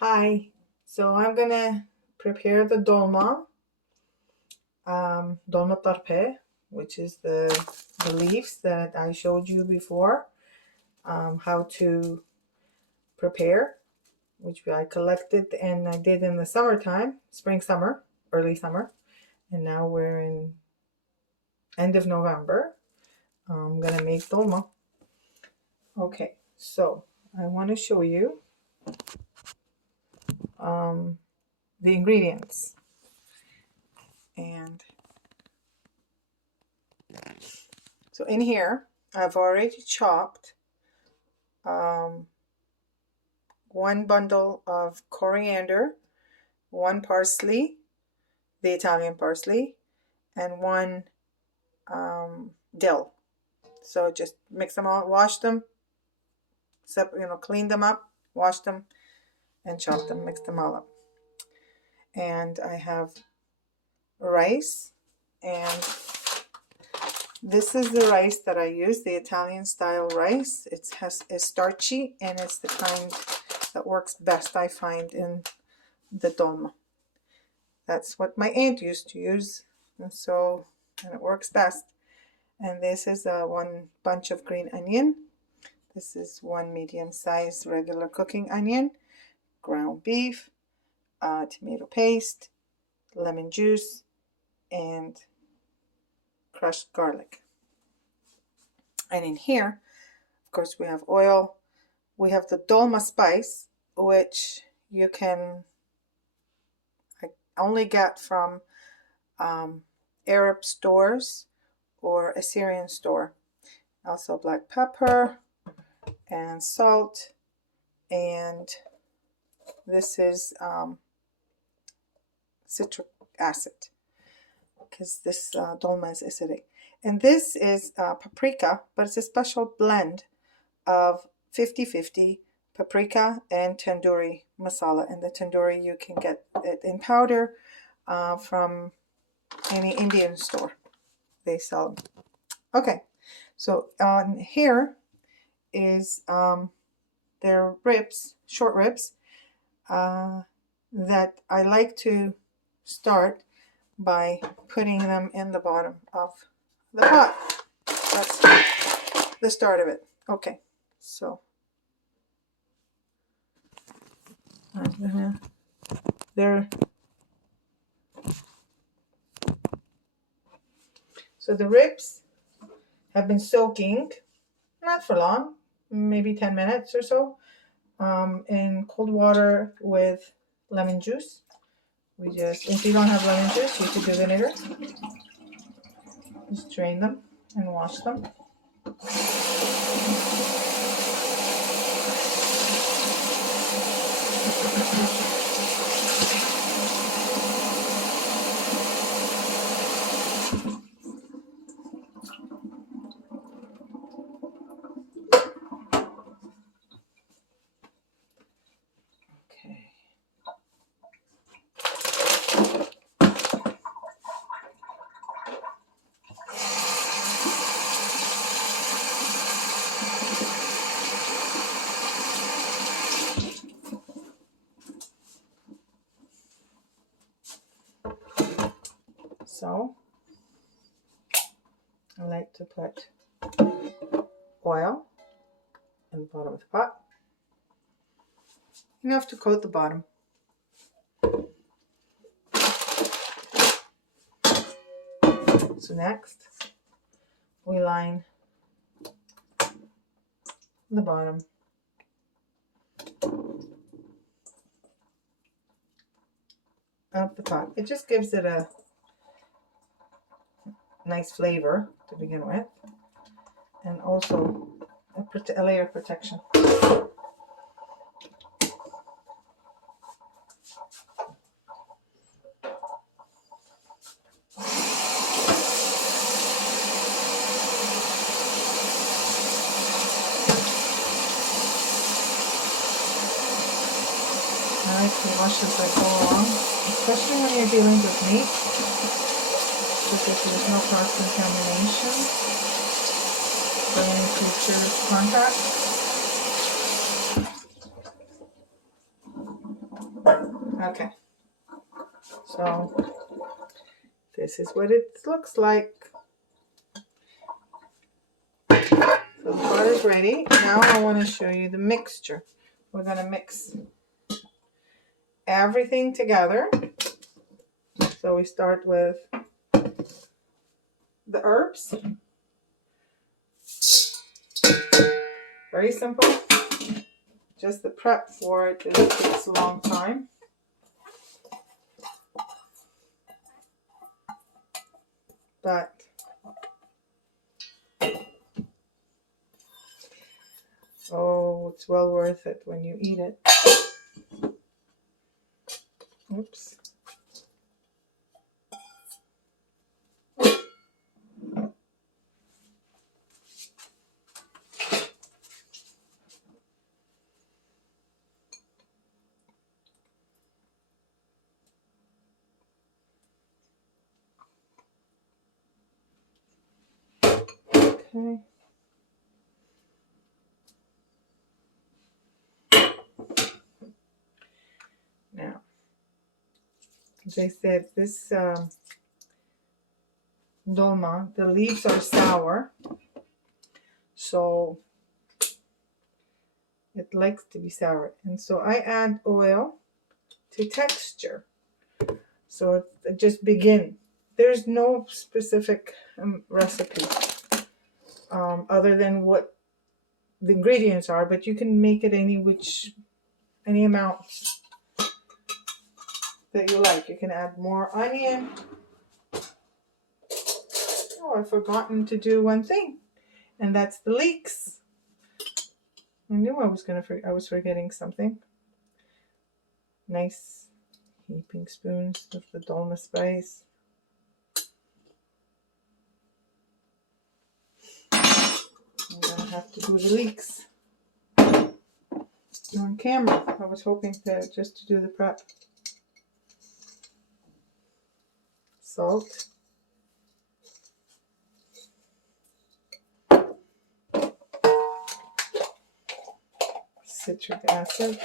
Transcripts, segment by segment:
Hi, so I'm gonna prepare the dolma, dolma tarpe, which is the leaves that I showed you before, how to prepare, which I collected and I did in the summertime, spring, summer, early summer, and now we're in end of November. I'm gonna make dolma. Okay, so I want to show you um, the ingredients and so in here I've already chopped um, one bundle of coriander, one parsley, the Italian parsley, and one dill. So just mix them all, wash them, clean them up, wash them, and chop them, mix them all up. And I have rice, and this is the rice that I use, the Italian style rice. It's starchy, and it's the kind that works best, I find, in the dolma. That's what my aunt used to use, and it works best. And this is one bunch of green onion. This is one medium-sized regular cooking onion, ground beef, tomato paste, lemon juice, and crushed garlic. And in here, of course, we have oil. We have the dolma spice, which you can only get from Arab stores or Assyrian store. Also black pepper and salt, and this is citric acid because this dolma is acidic. And this is paprika, but it's a special blend of 50-50 paprika and tandoori masala. And the tandoori, you can get it in powder from any Indian store. They sell them. Okay, so on here is their ribs, short ribs, that I like to start by putting them in the bottom of the pot. That's the start of it. Okay, so the ribs have been soaking, not for long, maybe 10 minutes or so, in cold water with lemon juice. If you don't have lemon juice, you could do vinegar. Just drain them and wash them. Okay. So I like to put oil in the bottom of the pot, enough to coat the bottom. So next we line the bottom of the pot. It just gives it a nice flavor to begin with, and also a layer of protection. I like to wash this as I go along, especially when you're dealing with meat, because there's no cross-contamination for any future contact. Okay, so this is what it looks like. So the butter is ready. Now I want to show you the mixture. We're going to mix everything together. So we start with the herbs. Very simple. Just the prep for it takes a long time. But oh, it's well worth it when you eat it. Oops. Okay. Now, as I said, this Dolma, the leaves are sour, so it likes to be sour. And so I add oil to texture. So it just begin. There's no specific recipe other than what the ingredients are, but you can make it any amount that you like. You can add more onion. Oh, I've forgotten to do one thing, and that's the leeks. I knew I was forgetting something. Nice heaping spoons of the Dolma spice. I'm gonna have to do the leeks on camera. I was hoping just to do the prep. Salt. Citric acid.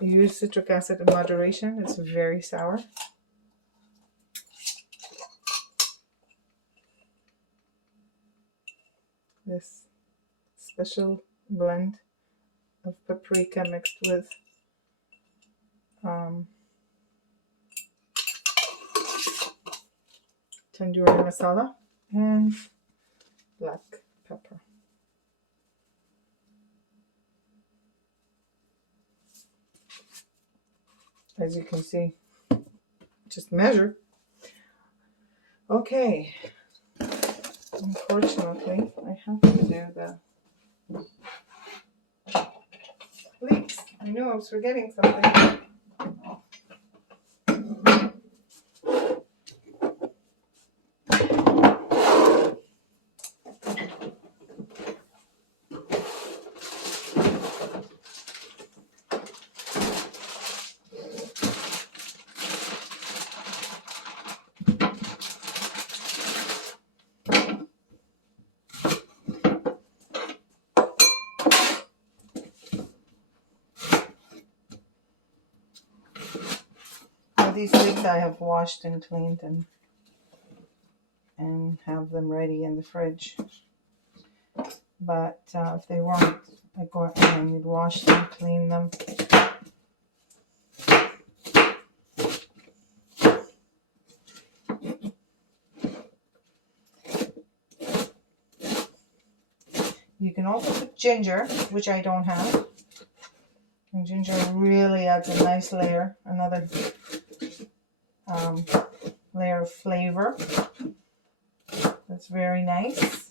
Use citric acid in moderation. It's very sour. This special blend of paprika mixed with tandoori masala and black pepper. As you can see, just measure. Okay, unfortunately, I have to do the leeks. I knew I was forgetting something. These leeks I have washed and cleaned and have them ready in the fridge. But if they weren't, I'd go out and you'd wash them, clean them. You can also put ginger, which I don't have. And ginger really adds a nice layer, another layer of flavor. That's very nice.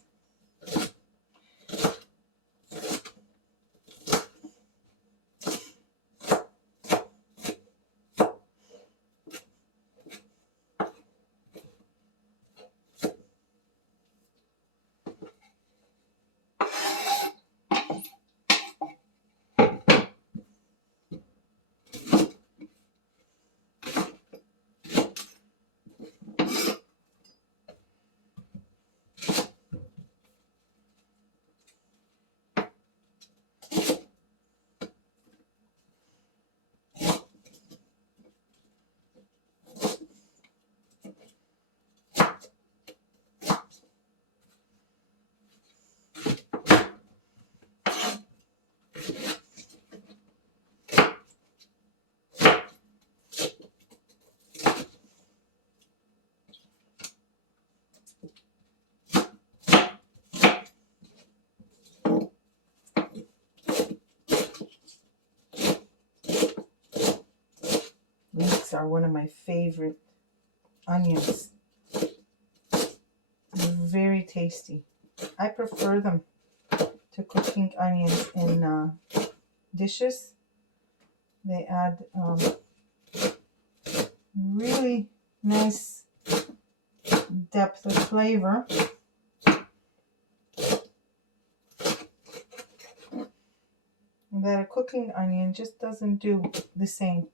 leeks are one of my favorite onions. They're very tasty. I prefer them to cooking onions in dishes. They add really nice depth of flavor. That a cooking onion just doesn't do the same.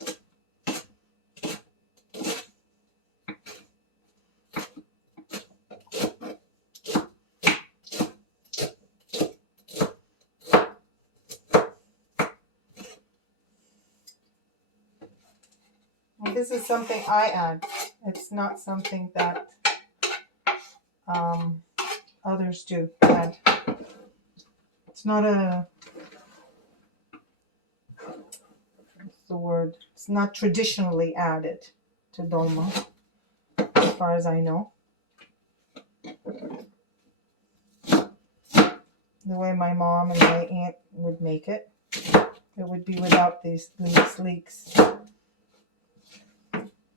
This is something I add. It's not something that others do add. It's not a, what's the word? It's not traditionally added to dolma, as far as I know. The way my mom and my aunt would make it, it would be without these leeks.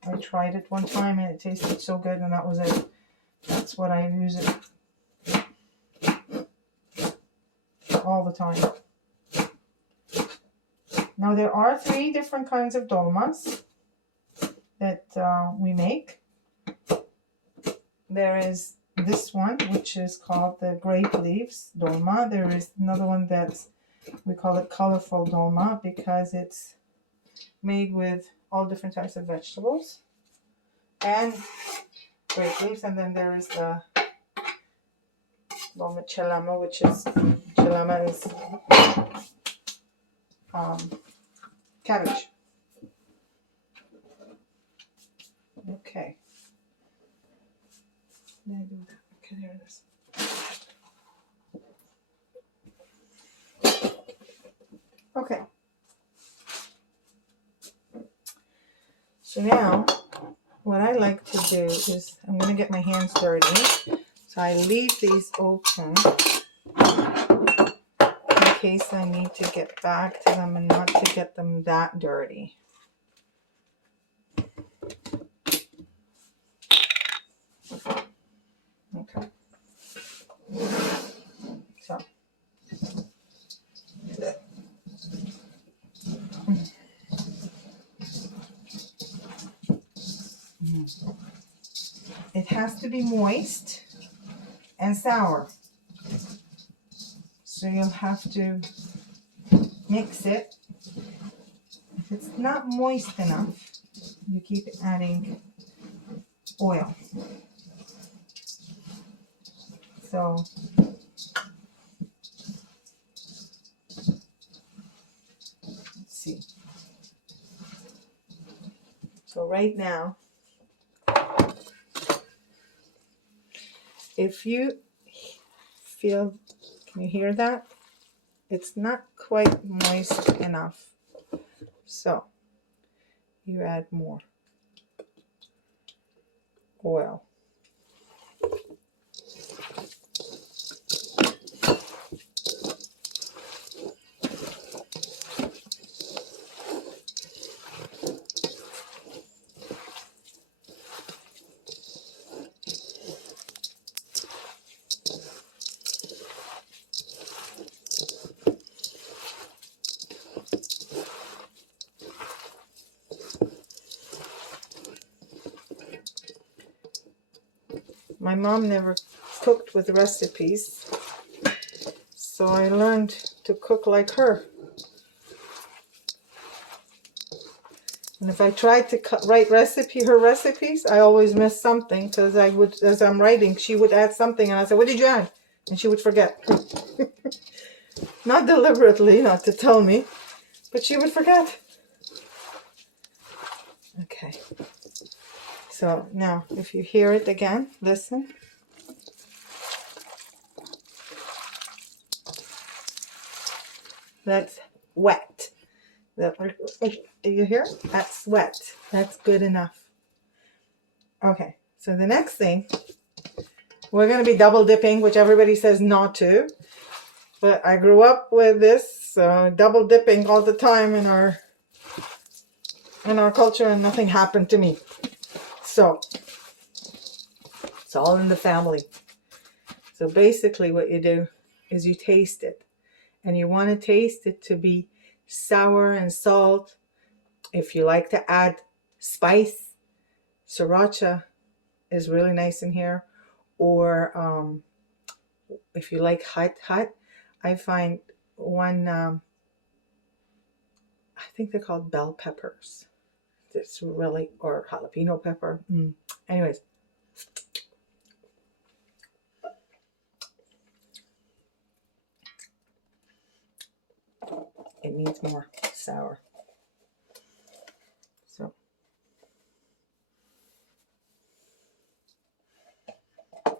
I tried it one time and it tasted so good, and that was it. That's what I use it all the time. Now there are 3 different kinds of dolmas that we make. There is this one, which is called the grape leaves dolma. There is another one that's, we call it colorful dolma, because it's made with all different types of vegetables and grape leaves. And then there is the dolma chelama, which is, chelama is cabbage. Okay. Did I do that? Okay, there it is. Okay. So now, what I like to do is, I'm going to get my hands dirty. So I leave these open in case I need to get back to them and not to get them that dirty. Okay. So. It has to be moist and sour. So you'll have to mix it. If it's not moist enough, you keep adding oil. So let's see. So right now, if you feel, can you hear that? It's not quite moist enough. So you add more oil. My mom never cooked with recipes, so I learned to cook like her. And if I tried to write her recipes, I always missed something, because I would, as I'm writing, she would add something, and I said, "What did you add?" And she would forget. Not deliberately, not to tell me, but she would forget. Okay. So now, if you hear it again, listen. That's wet. Do you hear? That's wet. That's good enough. Okay, so the next thing, we're going to be double dipping, which everybody says not to. But I grew up with this double dipping all the time in our in our culture and nothing happened to me. So it's all in the family. So basically what you do is you taste it. And you want to taste it to be sour and salt. If you like to add spice, sriracha is really nice in here. Or if you like hot, I find one, I think they're called bell peppers. It's really, or jalapeno pepper. Anyways. It needs more sour. So a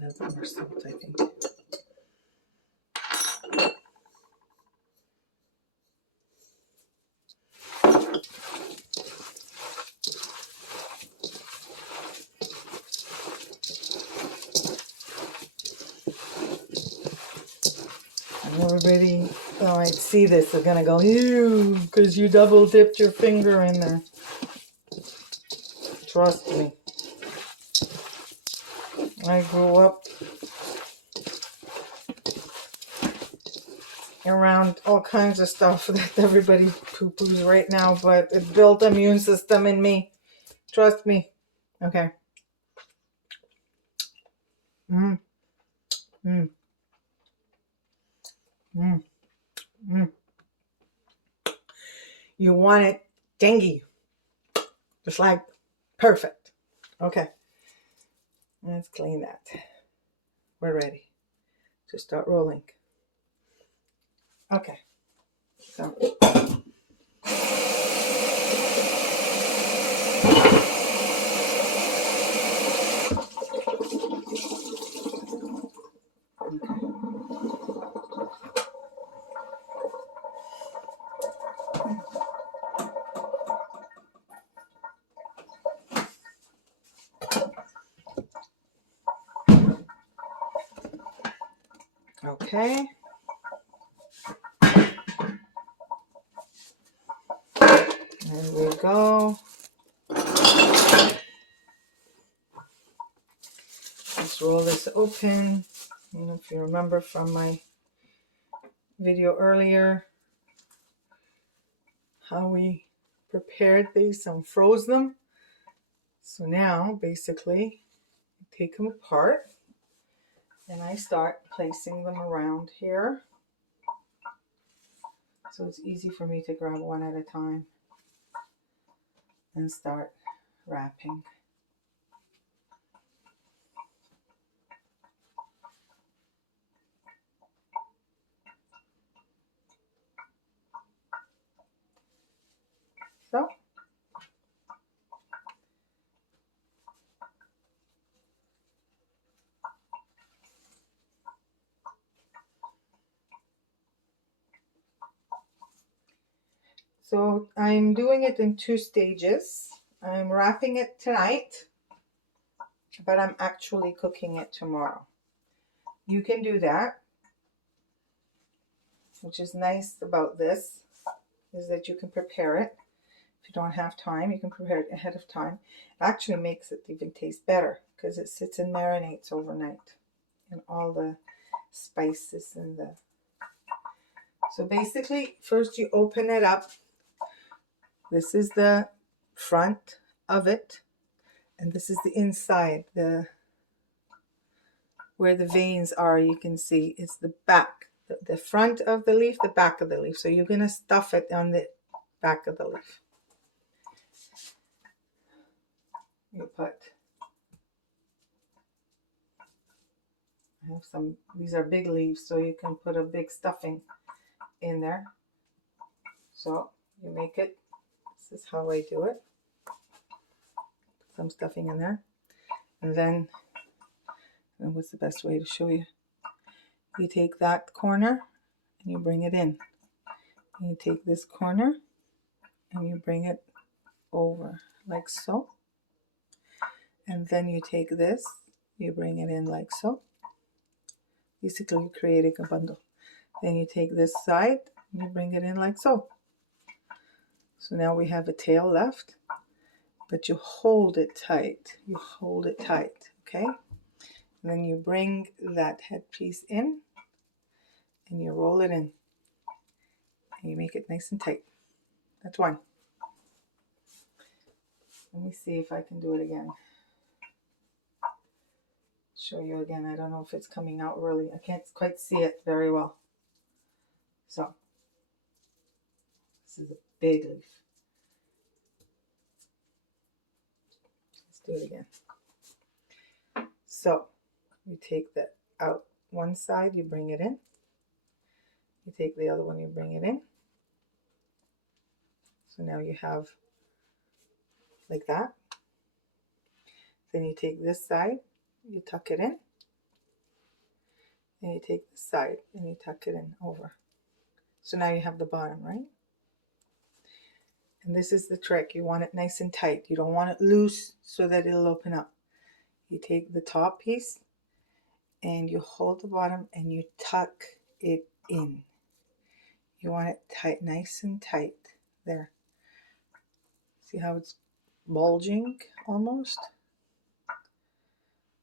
little bit more salt, I think. And everybody might see this, they're gonna go, ew, because you double dipped your finger in there. Trust me. I grew up around all kinds of stuff that everybody poo-poos right now, but it built an immune system in me. Trust me. Okay. Mm. Mm. Mm. Mm. You want it tangy. Just like perfect. Okay. Let's clean that. We're ready to start rolling. Okay. So okay. There we go. Let's roll this open. And if you remember from my video earlier, how we prepared these and froze them. So now, basically, take them apart. And I start placing them around here. So it's easy for me to grab one at a time and start wrapping. So I'm doing it in 2 stages. I'm wrapping it tonight, but I'm actually cooking it tomorrow. You can do that, which is nice about this, is that you can prepare it. If you don't have time, you can prepare it ahead of time. It actually makes it even taste better because it sits and marinates overnight and all the spices and the... So basically, first you open it up. This is the front of it, and this is the inside, where the veins are. You can see it's the back, the front of the leaf, the back of the leaf. So you're going to stuff it on the back of the leaf. You put, I have some, these are big leaves, so you can put a big stuffing in there. So you make it, this is how I do it. Put some stuffing in there. And then, and what's the best way to show you? You take that corner and you bring it in. And you take this corner and you bring it over like so. And then you take this, you bring it in like so. Basically, you're creating a bundle. Then you take this side, and you bring it in like so. So now we have a tail left, but you hold it tight. You hold it tight, okay? And then you bring that headpiece in and you roll it in. And you make it nice and tight. That's one. Let me see if I can do it again. Show you again. I don't know if it's coming out really. I can't quite see it very well. So, this is a big leaf. Let's do it again. So, you take that out one side, you bring it in. You take the other one, you bring it in. So now you have like that. Then you take this side, you tuck it in. And you take this side and you tuck it in over. So now you have the bottom, right? And this is the trick. You want it nice and tight. You don't want it loose so that it'll open up. You take the top piece and you hold the bottom and you tuck it in. You want it tight, nice and tight. There. See how it's bulging almost?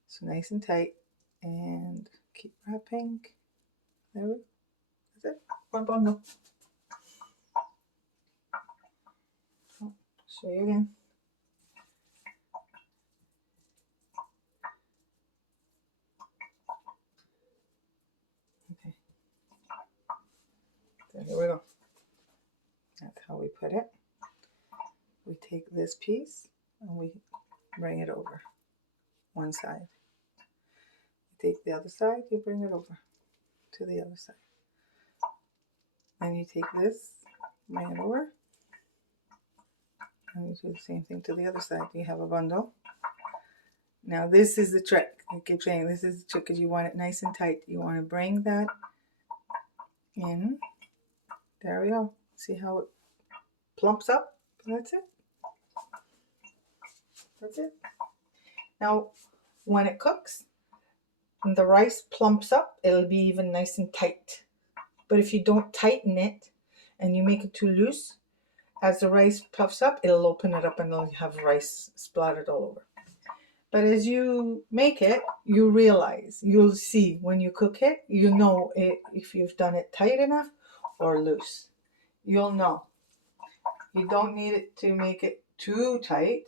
So nice and tight. And keep wrapping. There we go. That's it. One bundle. So, show you again. Okay. So here we go. That's how we put it. We take this piece and we bring it over one side. You take the other side, you bring it over to the other side. Then you take this, bring it over, and you do the same thing to the other side. You have a bundle. Now this is the trick. I keep saying this is the trick because you want it nice and tight. You want to bring that in. There we go. See how it plumps up? That's it. That's it. Now, when it cooks, and the rice plumps up, it'll be even nice and tight. But if you don't tighten it and you make it too loose, as the rice puffs up, it'll open it up and it'll have rice splattered all over. But as you make it, you realize, you'll see when you cook it, you know if you've done it tight enough or loose. You'll know. You don't need it to make it too tight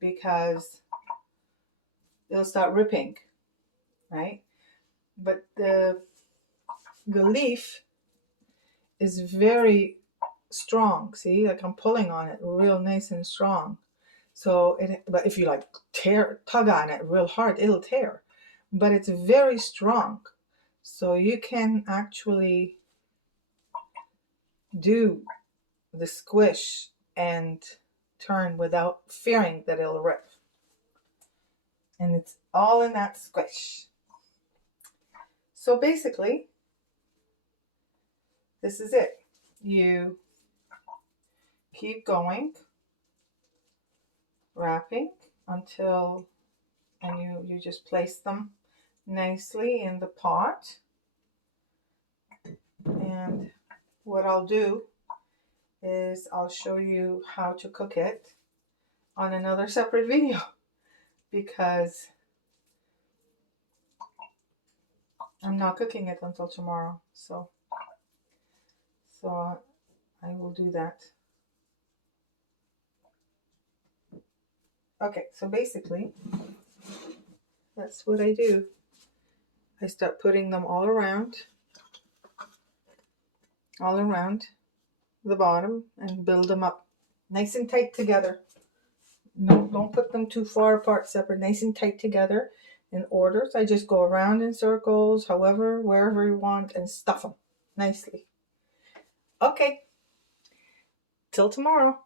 because it'll start ripping, right? But the leaf is very strong. See, like I'm pulling on it real nice and strong. So but if you like tug on it real hard, it'll tear. But it's very strong. So you can actually do the squish and turn without fearing that it'll rip. And it's all in that squish. So basically, this is it. You keep going, wrapping until, and you just place them nicely in the pot. And what I'll do is I'll show you how to cook it on another separate video because I'm not cooking it until tomorrow. So I will do that. Okay, so basically that's what I do. I start putting them all around the bottom and build them up nice and tight together. No, don't put them too far apart, separate, nice and tight together in orders. I just go around in circles, however, wherever you want, and stuff them nicely. Okay, till tomorrow.